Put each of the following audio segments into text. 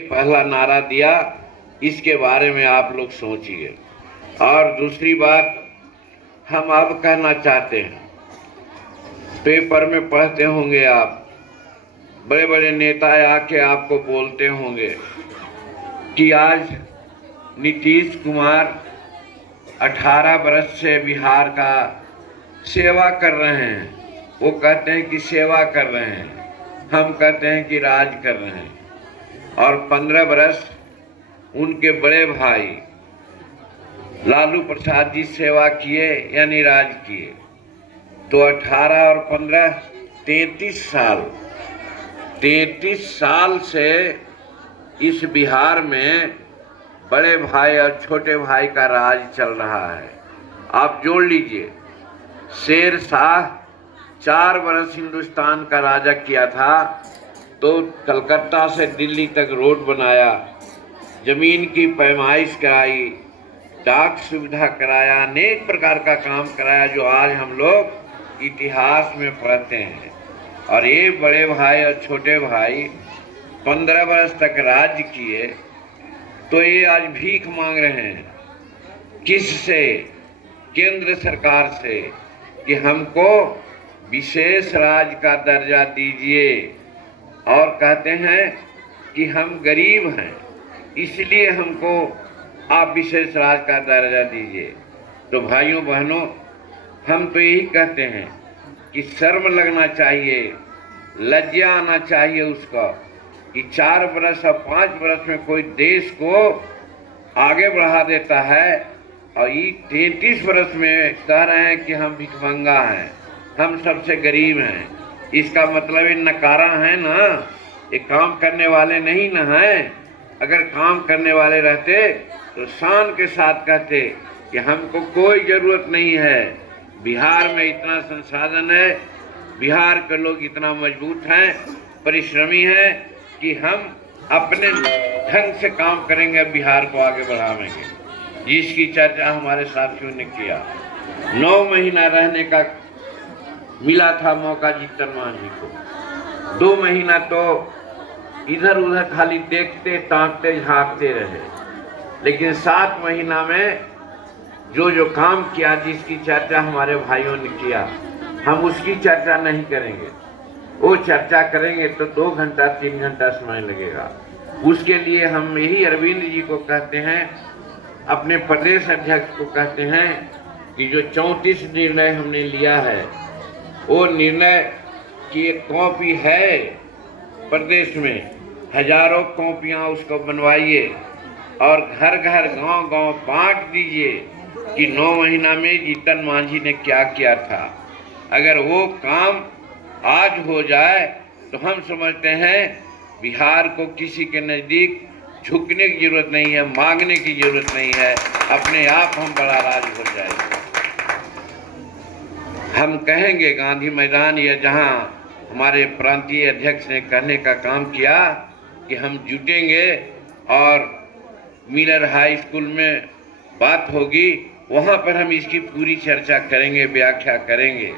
पहला नारा दिया, इसके बारे में आप लोग सोचिए। और दूसरी बात हम अब कहना चाहते हैं, पेपर में पढ़ते होंगे आप, बड़े बड़े नेता आके आपको बोलते होंगे कि आज नीतीश कुमार 18 बरस से बिहार का सेवा कर रहे हैं। वो कहते हैं कि सेवा कर रहे हैं, हम कहते हैं कि राज कर रहे हैं। और 15 बरस उनके बड़े भाई लालू प्रसाद जी सेवा किए यानी राज किए। तो 18 और 15 33 साल से इस बिहार में बड़े भाई और छोटे भाई का राज चल रहा है। आप जोड़ लीजिए, शेर शाह 4 बरस हिंदुस्तान का राजा किया था, तो कलकत्ता से दिल्ली तक रोड बनाया, जमीन की पैमाइश कराई, डाक सुविधा कराया, अनेक प्रकार का काम कराया जो आज हम लोग इतिहास में पढ़ते हैं। और ये बड़े भाई और छोटे भाई 15 बरस तक राज्य किए, तो ये आज भीख मांग रहे हैं। किससे? केंद्र सरकार से कि हमको विशेष राज्य का दर्जा दीजिए। और कहते हैं कि हम गरीब हैं, इसलिए हमको आप विशेष राज्य का दर्जा दीजिए। तो भाइयों बहनों, हम तो यही कहते हैं कि शर्म लगना चाहिए, लज्जा आना चाहिए उसका कि 4 बरस और 5 बरस में कोई देश को आगे बढ़ा देता है, और ये 33 बरस में कह रहे हैं कि हम भिखमंगा हैं, हम सबसे गरीब हैं। इसका मतलब ये नकारा है ना, ये काम करने वाले नहीं ना हैं। अगर काम करने वाले रहते तो शान के साथ कहते कि हमको कोई ज़रूरत नहीं है, बिहार में इतना संसाधन है, बिहार के लोग इतना मजबूत हैं, परिश्रमी हैं कि हम अपने ढंग से काम करेंगे, बिहार को आगे बढ़ाएंगे, जिसकी चर्चा हमारे साथियों ने किया। 9 महीना रहने का मिला था मौका जीतन मांझी को। 2 महीना तो इधर उधर खाली देखते ताकते झांकते रहे, लेकिन 7 महीना में जो जो काम किया, जिसकी चर्चा हमारे भाइयों ने किया, हम उसकी चर्चा नहीं करेंगे। वो चर्चा करेंगे तो 2 घंटा 3 घंटा समय लगेगा। उसके लिए हम यही अरविंद जी को कहते हैं, अपने प्रदेश अध्यक्ष को कहते हैं कि जो 34 निर्णय हमने लिया है, वो निर्णय की एक कॉपी है प्रदेश में, हजारों कॉपियाँ उसको बनवाइए और घर घर गांव गांव बांट दीजिए कि 9 महीना में जीतन मांझी ने क्या किया था। अगर वो काम आज हो जाए तो हम समझते हैं बिहार को किसी के नज़दीक झुकने की जरूरत नहीं है, मांगने की जरूरत नहीं है, अपने आप हम बड़ा राज्य हो जाएंगे। हम कहेंगे गांधी मैदान या जहां हमारे प्रांतीय अध्यक्ष ने कहने का काम किया कि हम जुटेंगे और मिलर हाई स्कूल में बात होगी, वहां पर हम इसकी पूरी चर्चा करेंगे, व्याख्या करेंगे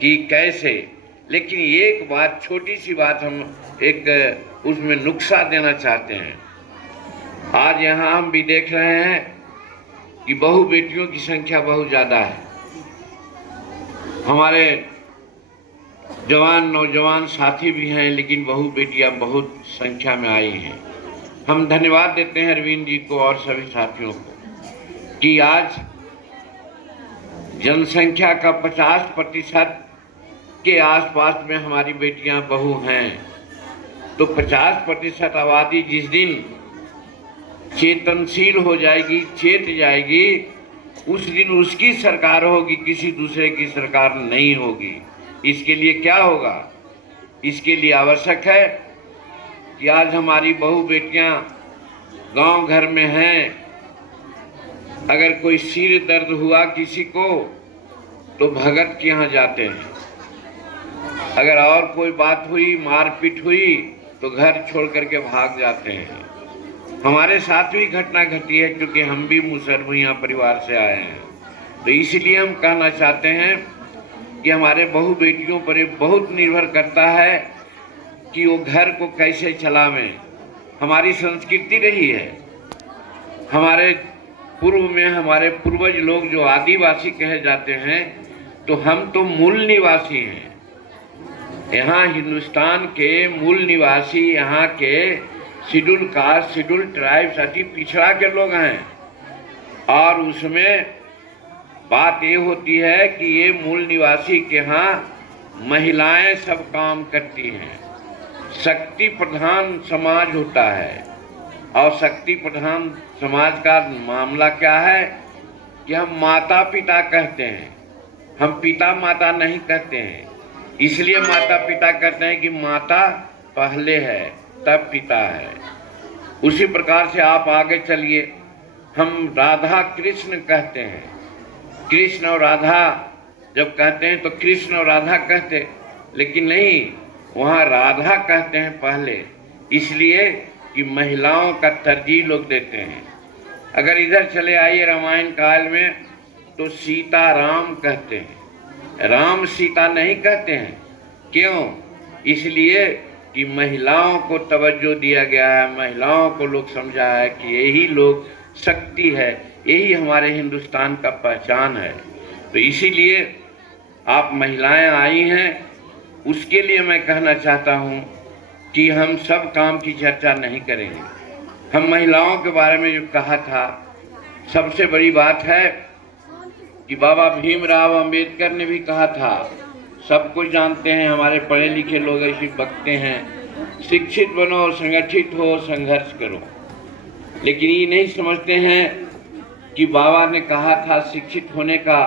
कि कैसे। लेकिन एक बात, छोटी सी बात हम एक उसमें नुक्सा देना चाहते हैं। आज यहाँ हम भी देख रहे हैं कि बहु बेटियों की संख्या बहुत ज़्यादा है। हमारे जवान नौजवान साथी भी हैं, लेकिन बहु बेटियां बहुत संख्या में आई हैं। हम धन्यवाद देते हैं अरविंद जी को और सभी साथियों को कि आज जनसंख्या का 50% के आसपास में हमारी बेटियां बहू हैं। तो 50% आबादी जिस दिन चेतनशील हो जाएगी, चेत जाएगी, उस दिन उसकी सरकार होगी, किसी दूसरे की सरकार नहीं होगी। इसके लिए क्या होगा? इसके लिए आवश्यक है कि आज हमारी बहू बेटियां गांव घर में हैं। अगर कोई सिर दर्द हुआ किसी को तो भगत के यहाँ जाते हैं। अगर और कोई बात हुई, मारपीट हुई, तो घर छोड़ करके भाग जाते हैं। हमारे साथ भी घटना घटी है, क्योंकि हम भी मुसलमान परिवार से आए हैं। तो इसलिए हम कहना चाहते हैं कि हमारे बहू बेटियों पर ये बहुत निर्भर करता है कि वो घर को कैसे चलावें। हमारी संस्कृति रही है। हमारे पूर्व में हमारे पूर्वज लोग जो आदिवासी कहे जाते हैं, तो हम तो मूल निवासी हैं। यहाँ हिंदुस्तान के मूल निवासी, यहाँ के शेड्यूल कास्ट, शेड्यूल ट्राइब्स, अति पिछड़ा के लोग हैं। और उसमें बात ये होती है कि ये मूल निवासी के यहाँ महिलाएं सब काम करती हैं। शक्ति प्रधान समाज होता है, और शक्ति प्रधान समाज का मामला क्या है कि हम माता पिता कहते हैं, हम पिता माता नहीं कहते हैं। इसलिए माता पिता कहते हैं कि माता पहले है तब पिता है। उसी प्रकार से आप आगे चलिए, हम राधा कृष्ण कहते हैं। कृष्ण और राधा जब कहते हैं तो कृष्ण और राधा कहते, लेकिन नहीं, वहाँ राधा कहते हैं पहले, इसलिए कि महिलाओं का तरजीह लोग देते हैं। अगर इधर चले आइए रामायण काल में, तो सीता राम कहते हैं, राम सीता नहीं कहते हैं। क्यों? इसलिए कि महिलाओं को तवज्जो दिया गया है, महिलाओं को लोग समझा है कि यही लोग शक्ति है, यही हमारे हिंदुस्तान का पहचान है। तो इसीलिए आप महिलाएं आई हैं, उसके लिए मैं कहना चाहता हूं कि हम सब काम की चर्चा नहीं करेंगे। हम महिलाओं के बारे में जो कहा था, सबसे बड़ी बात है कि बाबा भीमराव अंबेडकर ने भी कहा था, सब कुछ जानते हैं, हमारे पढ़े लिखे लोग ऐसे बकते हैं, शिक्षित बनो, संगठित हो, संघर्ष करो। लेकिन ये नहीं समझते हैं कि बाबा ने कहा था शिक्षित होने का,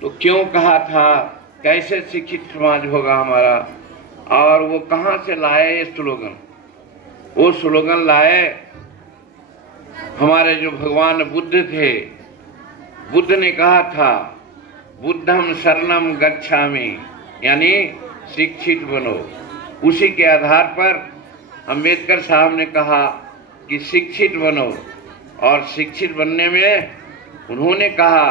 तो क्यों कहा था, कैसे शिक्षित समाज होगा हमारा, और वो कहाँ से लाए ये स्लोगन। वो स्लोगन लाए हमारे जो भगवान बुद्ध थे। बुद्ध ने कहा था बुद्धम शरणम गच्छामि, यानी शिक्षित बनो। उसी के आधार पर अंबेडकर साहब ने कहा कि शिक्षित बनो, और शिक्षित बनने में उन्होंने कहा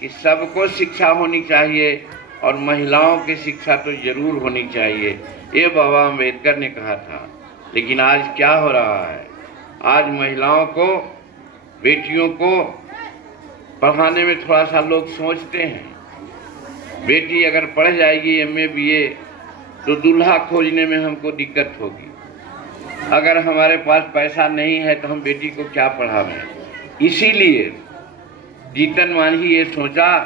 कि सबको शिक्षा होनी चाहिए, और महिलाओं की शिक्षा तो जरूर होनी चाहिए। ये बाबा अम्बेडकर ने कहा था। लेकिन आज क्या हो रहा है, आज महिलाओं को, बेटियों को पढ़ाने में थोड़ा सा लोग सोचते हैं। बेटी अगर पढ़ जाएगी MA BA, तो दूल्हा खोजने में हमको दिक्कत होगी। अगर हमारे पास पैसा नहीं है तो हम बेटी को क्या पढ़ावें। इसीलिए जीतन मांझी ये सोचा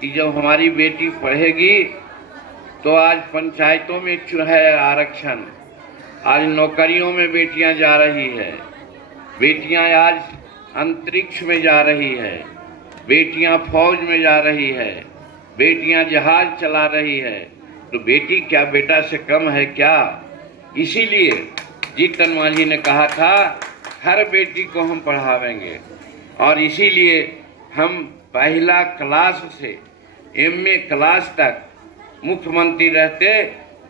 कि जब हमारी बेटी पढ़ेगी तो आज पंचायतों में है आरक्षण, आज नौकरियों में बेटियां जा रही है, बेटियां आज अंतरिक्ष में जा रही है, बेटियां फौज में जा रही है, बेटियां जहाज चला रही है, तो बेटी क्या बेटा से कम है क्या। इसीलिए जीतन मांझी ने कहा था हर बेटी को हम पढ़ावेंगे, और इसीलिए हम पहला क्लास से MA क्लास तक मुख्यमंत्री रहते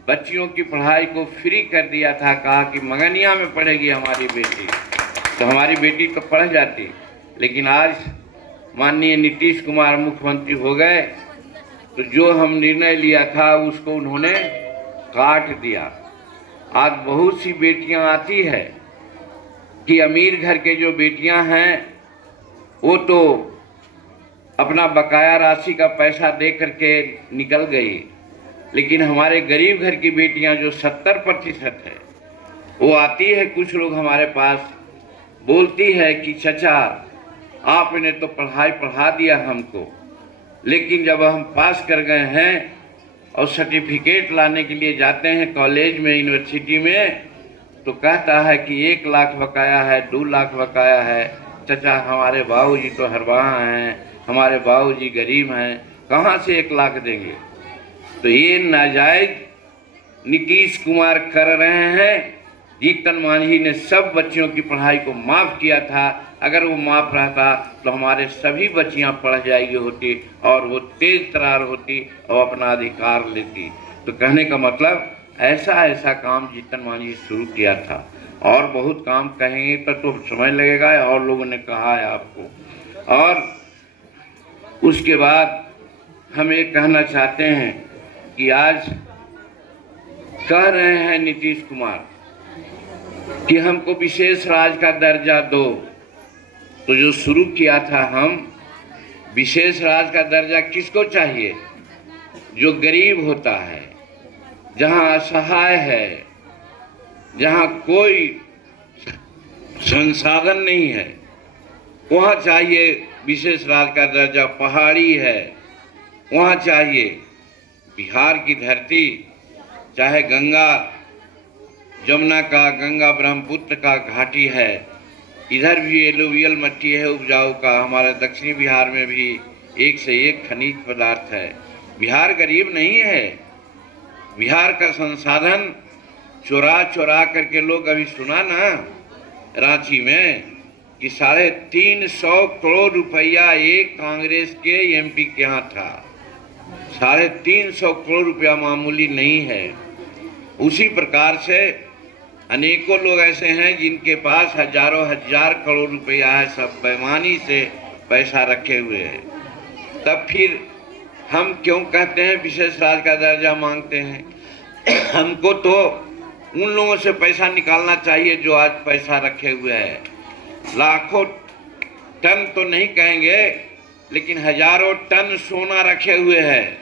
बच्चियों की पढ़ाई को फ्री कर दिया था। कहा कि मगनिया में पढ़ेगी हमारी बेटी, तो हमारी बेटी तो पढ़ जाती। लेकिन आज माननीय नीतीश कुमार मुख्यमंत्री हो गए, तो जो हम निर्णय लिया था उसको उन्होंने काट दिया। आज बहुत सी बेटियां आती है कि अमीर घर के जो बेटियां हैं वो तो अपना बकाया राशि का पैसा दे करके निकल गई, लेकिन हमारे गरीब घर की बेटियां जो 70% है, वो आती है। कुछ लोग हमारे पास बोलती है कि चचा आपने तो पढ़ाई पढ़ा दिया हमको, लेकिन जब हम पास कर गए हैं और सर्टिफिकेट लाने के लिए जाते हैं कॉलेज में, यूनिवर्सिटी में, तो कहता है कि 1 लाख बकाया है, 2 लाख बकाया है। चचा हमारे बाबूजी तो हरवाहा हैं, हमारे बाबूजी गरीब हैं, कहाँ से 1 लाख देंगे। तो ये नाजायज नीतीश कुमार कर रहे हैं। जीतन मांझी ने सब बच्चियों की पढ़ाई को माफ़ किया था। अगर वो माफ़ रहता तो हमारे सभी बच्चियां पढ़ जाएगी होती, और वो तेज तरार होती और अपना अधिकार लेती। तो कहने का मतलब ऐसा काम जीतन मांझी शुरू किया था, और बहुत काम कहेंगे तो समय लगेगा, और लोगों ने कहा है आपको। और उसके बाद हम ये कहना चाहते हैं कि आज कह रहे हैं नीतीश कुमार कि हमको विशेष राज्य का दर्जा दो, तो जो शुरू किया था हम, विशेष राज्य का दर्जा किसको चाहिए? जो गरीब होता है, जहाँ असहाय है, जहाँ कोई संसाधन नहीं है, वहाँ चाहिए विशेष राज्य का दर्जा। पहाड़ी है वहाँ चाहिए। बिहार की धरती चाहे गंगा जमुना का, गंगा ब्रह्मपुत्र का घाटी है, इधर भी एलुवियल मिट्टी है उपजाऊ का। हमारे दक्षिणी बिहार में भी एक से एक खनिज पदार्थ है। बिहार गरीब नहीं है। बिहार का संसाधन चुरा चुरा करके लोग, अभी सुना ना रांची में कि 350 करोड़ रुपया एक कांग्रेस के एमपी के यहाँ था। 350 करोड़ रुपया मामूली नहीं है। उसी प्रकार से अनेकों लोग ऐसे हैं जिनके पास हजारों हजार करोड़ रुपया है, सब बेईमानी से पैसा रखे हुए हैं। तब फिर हम क्यों कहते हैं विशेष राज्य का दर्जा मांगते हैं? हमको तो उन लोगों से पैसा निकालना चाहिए जो आज पैसा रखे हुए हैं। लाखों टन तो नहीं कहेंगे, लेकिन हजारों टन सोना रखे हुए हैं,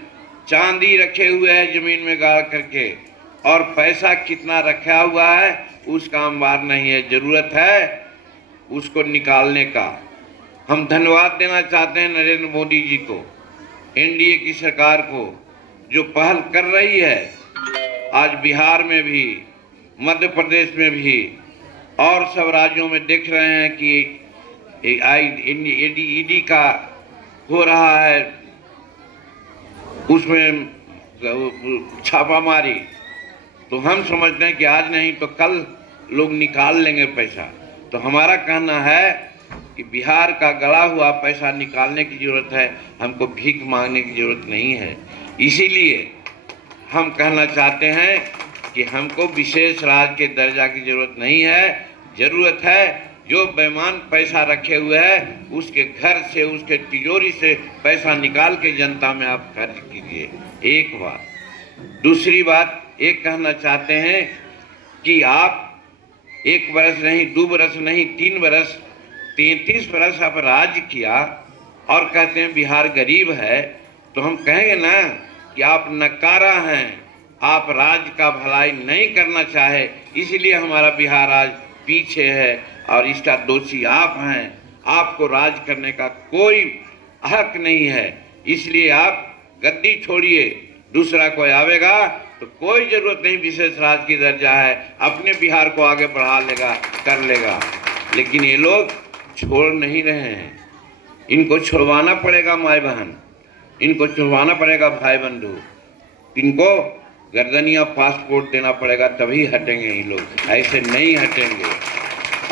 चांदी रखे हुए हैं जमीन में गाड़ करके, और पैसा कितना रखा हुआ है उसका अंबार नहीं है। जरूरत है उसको निकालने का। हम धन्यवाद देना चाहते हैं नरेंद्र मोदी जी को, एनडीए की सरकार को, जो पहल कर रही है। आज बिहार में भी, मध्य प्रदेश में भी और सब राज्यों में देख रहे हैं कि ईडी का हो रहा है, उसमें छापामारी। तो हम समझते हैं कि आज नहीं तो कल लोग निकाल लेंगे पैसा। तो हमारा कहना है कि बिहार का गला हुआ पैसा निकालने की जरूरत है, हमको भीख मांगने की जरूरत नहीं है। इसीलिए हम कहना चाहते हैं कि हमको विशेष राज्य के दर्जा की जरूरत नहीं है। जरूरत है जो बेईमान पैसा रखे हुए है उसके घर से, उसके तिजोरी से पैसा निकाल के जनता में आप खर्च कीजिए। एक बात। दूसरी बात एक कहना चाहते हैं कि आप 1 बरस नहीं, 2 बरस नहीं, 3 बरस, 33 बरस आप राज किया और कहते हैं बिहार गरीब है। तो हम कहेंगे ना कि आप नकारा हैं, आप राज्य का भलाई नहीं करना चाहे, इसलिए हमारा बिहार आज पीछे है और इसका दोषी आप हैं। आपको राज करने का कोई हक नहीं है, इसलिए आप गद्दी छोड़िए। दूसरा कोई आवेगा तो कोई जरूरत नहीं, विशेष राज्य की दर्जा है, अपने बिहार को आगे बढ़ा लेगा, कर लेगा। लेकिन ये लोग छोड़ नहीं रहे हैं। इनको छुड़वाना पड़ेगा माई बहन, इनको छुड़वाना पड़ेगा भाई बंधु, इनको गर्दनिया पासपोर्ट देना पड़ेगा, तभी हटेंगे ये लोग, ऐसे नहीं हटेंगे।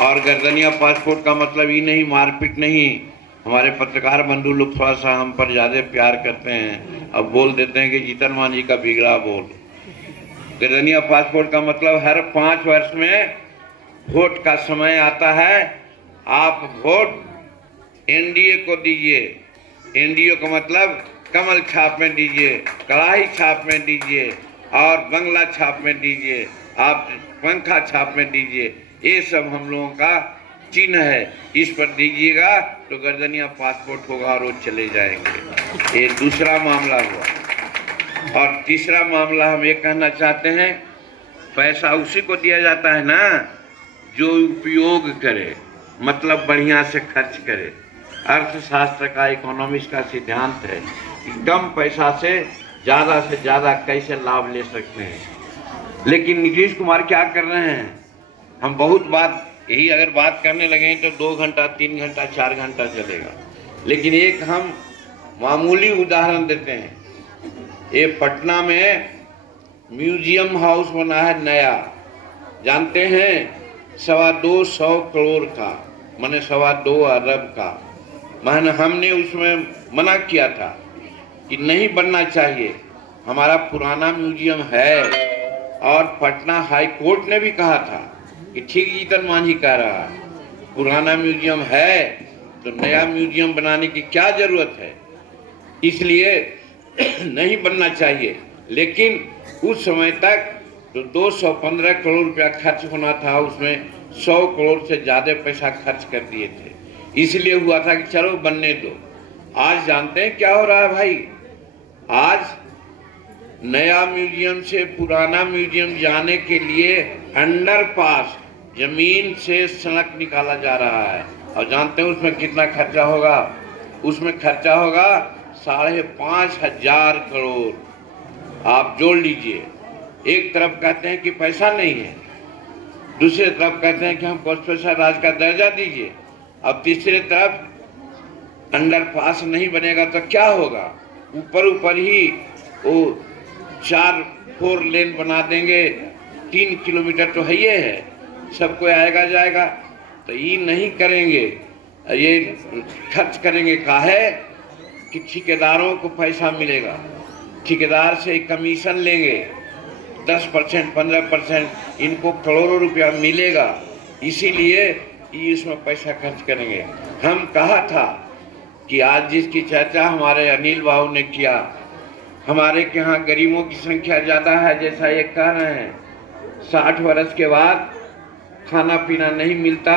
और गर्दनिया पासपोर्ट का मतलब ये नहीं, मारपीट नहीं। हमारे पत्रकार बंधु लोग थोड़ा सा हम पर ज़्यादा प्यार करते हैं, अब बोल देते हैं कि जीतन मांझी का बिगड़ा बोल। गर्दनिया पासपोर्ट का मतलब हर 5 वर्ष में वोट का समय आता है, आप वोट एनडीए को दीजिए। एनडीए का मतलब कमल छाप में दीजिए, कड़ाही छाप में दीजिए और बंगला छाप में दीजिए, आप पंखा छाप में दीजिए। ये सब हम लोगों का चिन्ह है, इस पर दीजिएगा तो गर्दनिया पासपोर्ट होगा और वो चले जाएंगे। ये दूसरा मामला हुआ। और तीसरा मामला हम ये कहना चाहते हैं, पैसा उसी को दिया जाता है ना जो उपयोग करे, मतलब बढ़िया से खर्च करे। अर्थशास्त्र का, इकोनॉमिक्स का सिद्धांत है कि कम पैसा से ज़्यादा कैसे लाभ ले सकते हैं। लेकिन नीतीश कुमार क्या कर रहे हैं? हम बहुत बात, यही अगर बात करने लगे तो 2 घंटा, 3 घंटा, 4 घंटा चलेगा। लेकिन एक हम मामूली उदाहरण देते हैं। ये पटना में म्यूजियम हाउस बना है नया, जानते हैं, 225 करोड़ का, माने 2.25 अरब का। माने हमने उसमें मना किया था कि नहीं बनना चाहिए, हमारा पुराना म्यूजियम है। और पटना हाई कोर्ट ने भी कहा था कि ठीक जीतन मांझी कह रहा है, पुराना म्यूजियम है तो नया म्यूजियम बनाने की क्या जरूरत है, इसलिए नहीं बनना चाहिए। लेकिन उस समय तक तो 215 करोड़ रुपया खर्च होना था, उसमें 100 करोड़ से ज्यादा पैसा खर्च कर दिए थे। इसलिए हुआ था कि चलो बनने दो। आज जानते हैं क्या हो रहा है भाई? आज नया म्यूजियम से पुराना म्यूजियम जाने के लिए अंडरपास जमीन से सड़क निकाला जा रहा है। और जानते हैं उसमें कितना खर्चा होगा? उसमें खर्चा होगा 5,500 करोड़। आप जोड़ लीजिए, एक तरफ कहते हैं कि पैसा नहीं है, दूसरी तरफ कहते हैं कि हमको स्पेशल राज्य का दर्जा दीजिए, अब तीसरी तरफ अंडरपास नहीं बनेगा तो क्या होगा? ऊपर ही वो 4 लेन बना देंगे, 3 किलोमीटर तो है ही है, सबको आएगा जाएगा। तो ये नहीं करेंगे, ये खर्च करेंगे काहे कि ठेकेदारों को पैसा मिलेगा, ठेकेदार से कमीशन लेंगे 10% 15%, इनको करोड़ों रुपया मिलेगा, इसीलिए ये इसमें पैसा खर्च करेंगे। हम कहा था कि आज जिसकी चर्चा हमारे अनिल बाबू ने किया, हमारे के यहाँ गरीबों की संख्या ज़्यादा है, जैसा ये कह रहे हैं 60 वर्ष के बाद खाना पीना नहीं मिलता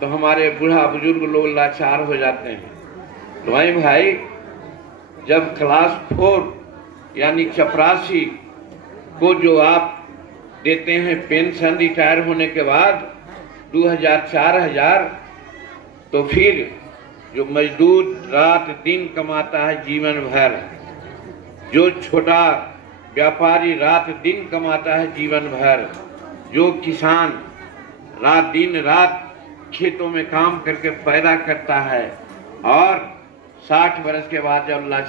तो हमारे बूढ़ा बुजुर्ग लोग लाचार हो जाते हैं। तो भाई जब क्लास 4 यानी चपरासी को जो आप देते हैं पेंशन रिटायर होने के बाद 2000 4000, तो फिर जो मजदूर रात दिन कमाता है जीवन भर, जो छोटा व्यापारी रात दिन कमाता है जीवन भर, जो किसान रात दिन रात खेतों में काम करके पैदा करता है और 60 वर्ष के बाद जब लाचार